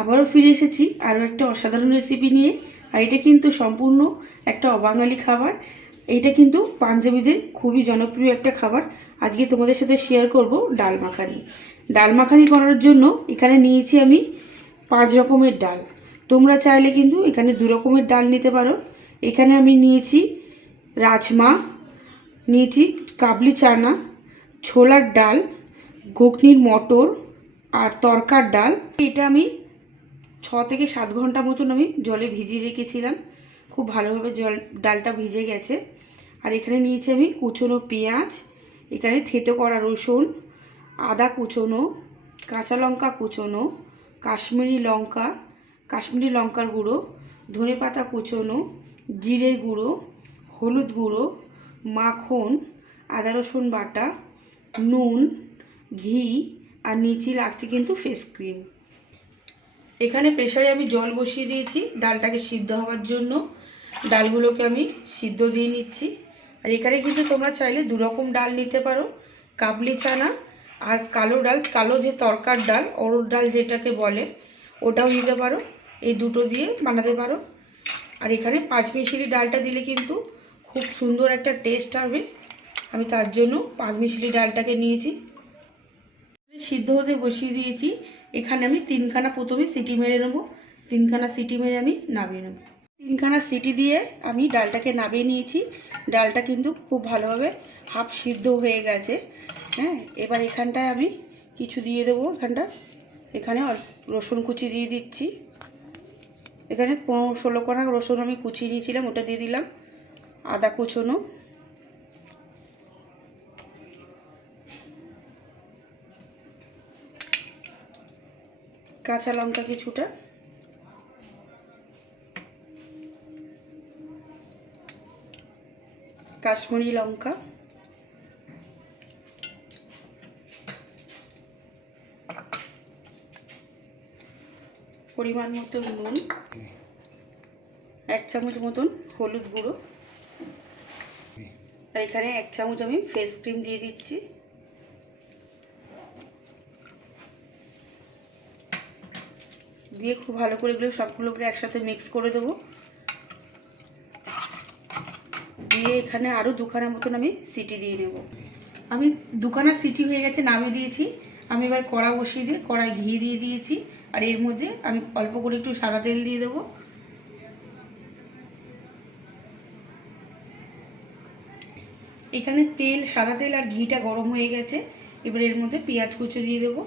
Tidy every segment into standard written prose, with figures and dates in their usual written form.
আবারও ফিরে এসেছি আরও একটা অসাধারণ রেসিপি নিয়ে। আর এটা কিন্তু সম্পূর্ণ একটা অবাঙালি খাবার। এইটা কিন্তু পাঞ্জাবিদের খুবই জনপ্রিয় একটা খাবার। আজকে তোমাদের সাথে শেয়ার করব ডাল মাখানি। ডাল মাখানি করার জন্য এখানে নিয়েছি আমি 5 রকমের ডাল। তোমরা চাইলে কিন্তু এখানে 2 রকমের ডাল নিতে পারো। এখানে আমি নিয়েছি রাজমা, নিয়েছি কাবলি চানা, ছোলার ডাল, ঘুগনির মটর আর তরকার ডাল। এটা আমি 6 থেকে 7 ঘন্টা মতন আমি জলে ভিজিয়ে রেখেছিলাম। খুব ভালোভাবে ডালটা ভিজে গেছে। আর এখানে নিয়েছি আমি কুচনো পেঁয়াজ, এখানে থেতো করা রসুন, আদা কুচনো, কাঁচা লঙ্কা কুচনো, কাশ্মীরি লঙ্কার গুঁড়ো, ধনেপাতা কুচনো, জিরের গুঁড়ো, হলুদ গুঁড়ো, মাখন, আদা রসুন বাটা, নুন, ঘি আর নিচে লাগছে কিন্তু ফেস ক্রিম। এখানে প্রেসারে আমি জল বসিয়ে দিয়েছি ডালটাকে সিদ্ধ হওয়ার জন্য। ডালগুলোকে আমি সিদ্ধ দিয়ে নিচ্ছি। আর এখানে কিন্তু তোমরা চাইলে 2 রকম ডাল নিতে পারো, কাবলি চানা আর কালো ডাল, কালো যে তরকার ডাল, অরড় ডাল যেটাকে বলে, ওটাও নিতে পারো। এই দুটো দিয়ে বানাতে পারো। আর এখানে 5 মিশরি ডালটা দিলে কিন্তু খুব সুন্দর একটা টেস্ট হবে। আমি তার জন্য 5 মিশরি ডালটাকে নিয়েছি, সিদ্ধ হতে বসিয়ে দিয়েছি। এখানে আমি 3খানা প্রথমে সিটি মেরে নেব। 3খানা সিটি মেরে আমি নামিয়ে নেব। 3খানা সিটি দিয়ে আমি ডালটাকে নামিয়ে নিয়েছি। ডালটা কিন্তু খুব ভালোভাবে হাফ সিদ্ধ হয়ে গেছে। হ্যাঁ, এবার এখানটায় আমি কিছু দিয়ে দেবো। এখানে রসুন কুচি দিয়ে দিচ্ছি। এখানে 15-16 কোনা রসুন আমি কুচিয়ে নিয়েছিলাম, ওটা দিয়ে দিলাম। আদা কুচনো, কাঁচা লঙ্কা কিছুটা, কাশ্মীরি লঙ্কা, পরিমাণ মতো নুন, 1 চামচ মতন হলুদ গুঁড়ো, আর এখানে 1 চামচ আমি ফেস ক্রিম দিয়ে দিচ্ছি। দিয়ে খুব ভালো করে এগুলো সবগুলোকে একসাথে মিক্স করে দেবো। দিয়ে এখানে আরও 2খানা মতন আমি সিটি দিয়ে নেব। আমি 2খানা সিটি হয়ে গেছে, নামিয়ে দিয়েছি। আমি এবার কড়া বসিয়ে দিয়ে কড়ায় ঘি দিয়ে দিয়েছি। আর এর মধ্যে আমি অল্প করে একটু সাদা তেল দিয়ে দেবো। এখানে সাদা তেল আর ঘিটা গরম হয়ে গেছে। এবার এর মধ্যে পেঁয়াজ কুচি দিয়ে দেবো।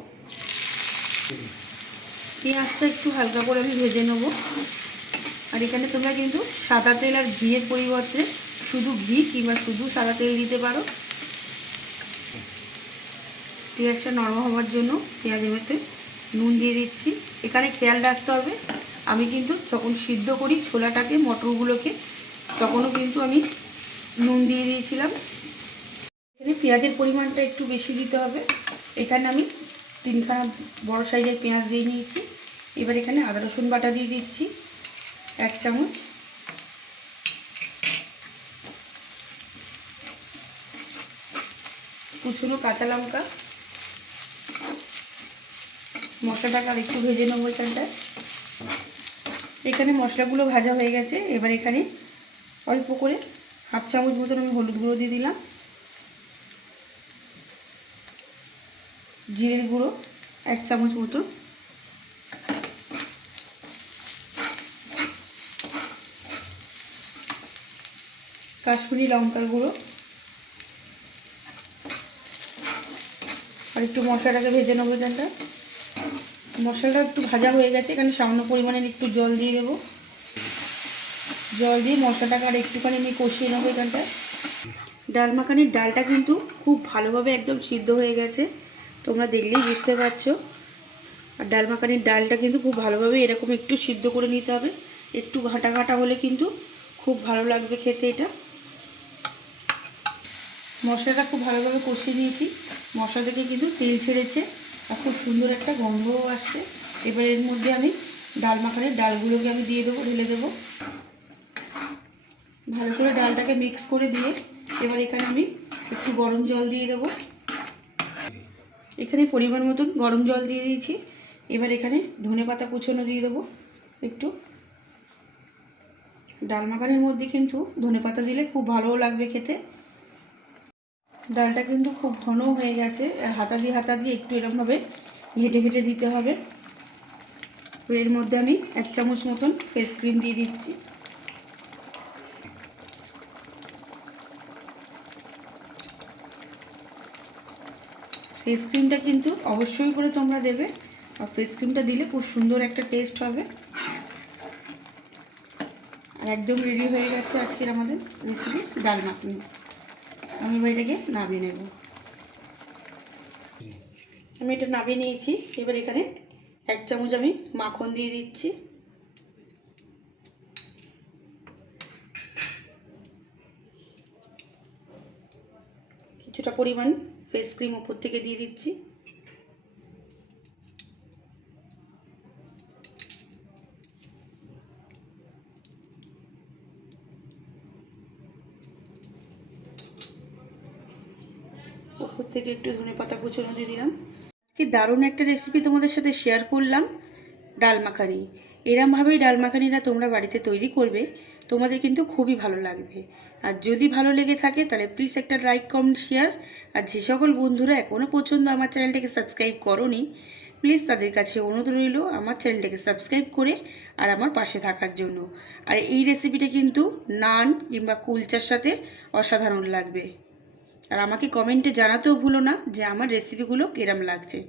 পেঁয়াজটা একটু হালকা করে আমি ভেজে নেব। আর এখানে তোমরা কিন্তু সাদা তেল আর ঘিয়ের পরিবর্তে শুধু ঘি কিংবা শুধু সাদা তেল দিতে পারো। পেঁয়াজটা নরম হওয়ার জন্য পেঁয়াজের মধ্যে নুন দিয়ে দিচ্ছি। এখানে খেয়াল রাখতে হবে, আমি কিন্তু যখন সিদ্ধ করি ছোলাটাকে, মটরগুলোকে, তখনও কিন্তু আমি নুন দিয়ে দিয়েছিলাম। এখানে পেঁয়াজের পরিমাণটা একটু বেশি দিতে হবে। এখানে আমি 3খানা বড় সাইজের পেঁয়াজ দিয়ে নিয়েছি। এবার এখানে আদা রসুন বাটা দিয়ে দিচ্ছি 1 চামচ, কুচনো কাঁচা লঙ্কা। মশলাটাকে আর একটু ভেজে নেবো এখানটায়। এখানে মশলাগুলো ভাজা হয়ে গেছে। এবার এখানে অল্প করে 1/2 চামচ মতন আমি হলুদ গুঁড়ো দিয়ে দিলাম, জিরের গুঁড়ো 1 চামচ মতো, কাশ্মীরি লঙ্কার গুঁড়ো। আর একটু মশলাটাকে ভেজে নেবো এখানটা। মশলাটা একটু ভাজা হয়ে গেছে। এখানে সামান্য পরিমাণে একটু জল দিয়ে দেবো। জল দিয়ে মশলাটাকে আর একটুখানি আমি কষিয়ে নেবো এখানটায়। ডাল মাখানির ডালটা কিন্তু খুব ভালোভাবে একদম সিদ্ধ হয়ে গেছে, তোমরা দেখলেই বুঝতে পারছো। আর ডাল মাখানির ডালটা কিন্তু খুব ভালোভাবে এরকম একটু সিদ্ধ করে নিতে হবে। একটু ঘাটা ঘাটা হলে কিন্তু খুব ভালো লাগবে খেতে এটা। মশলাটা খুব ভালোভাবে কষিয়ে নিয়েছি। মশলা থেকে কিন্তু তেল ছেড়েছে আর খুব সুন্দর একটা গন্ধও আসছে। এবার এর মধ্যে আমি ডাল মাখানির ডালগুলোকে আমি দিয়ে দেবো, ঢেলে দেবো। ভালো করে ডালটাকে মিক্স করে দিয়ে এবার এখানে আমি একটু গরম জল দিয়ে দেবো। এখানে পরিমাণ মতন গরম জল দিয়ে দিয়েছি। এবার এখানে ধনেপাতা কুচনো দিয়ে দেবো একটু। ডাল মাখানির মধ্যে কিন্তু ধনেপাতা দিলে খুব ভালোও লাগবে খেতে। ডালটা কিন্তু খুব ঘন হয়ে গেছে, আর হাতা দিয়ে একটু এরকমভাবে ঘেটে ঘেটে দিতে হবে। এর মধ্যে আমি 1 চামচ মতন ফেস ক্রিম দিয়ে দিচ্ছি। ফেস ক্রিমটা কিন্তু অবশ্যই করে তোমরা দেবে, আর ফেস ক্রিমটা দিলে খুব সুন্দর একটা টেস্ট হবে। আর একদম রেডি হয়ে গেছে আজকের আমাদের রেসিপি ডাল মাখনি। আমি এটাকে নামিয়ে নেব। আমি এটা নামিয়ে নিয়েছি। এবার এখানে 1 চামচ আমি মাখন দিয়ে দিচ্ছি। কিছুটা পরিমাণ ফেস ক্রিম উপর থেকে দিয়ে দিচ্ছি। উপর থেকে একটু ধনেপাতা কুচনো দিয়ে দিলাম। কি দারুণ একটা রেসিপি তোমাদের সাথে শেয়ার করলাম, ডাল মাখানি। এরমভাবেই ডাল মাখানিটা তোমরা বাড়িতে তৈরি করবে, তোমাদের কিন্তু খুবই ভালো লাগবে। আর যদি ভালো লেগে থাকে তাহলে প্লিজ একটা লাইক, কমেন্ট, শেয়ার। আর যে সকল বন্ধুরা এখনও পর্যন্ত আমার চ্যানেলটাকে সাবস্ক্রাইব করোনি, প্লিজ তাদের কাছে অনুরোধ রইল আমার চ্যানেলটাকে সাবস্ক্রাইব করে আর আমার পাশে থাকার জন্য। আর এই রেসিপিটা কিন্তু নান কিংবা কুলচার সাথে অসাধারণ লাগবে। আর আমাকে কমেন্টে জানাতেও ভুলো না যে আমার রেসিপিগুলো কিরম লাগছে।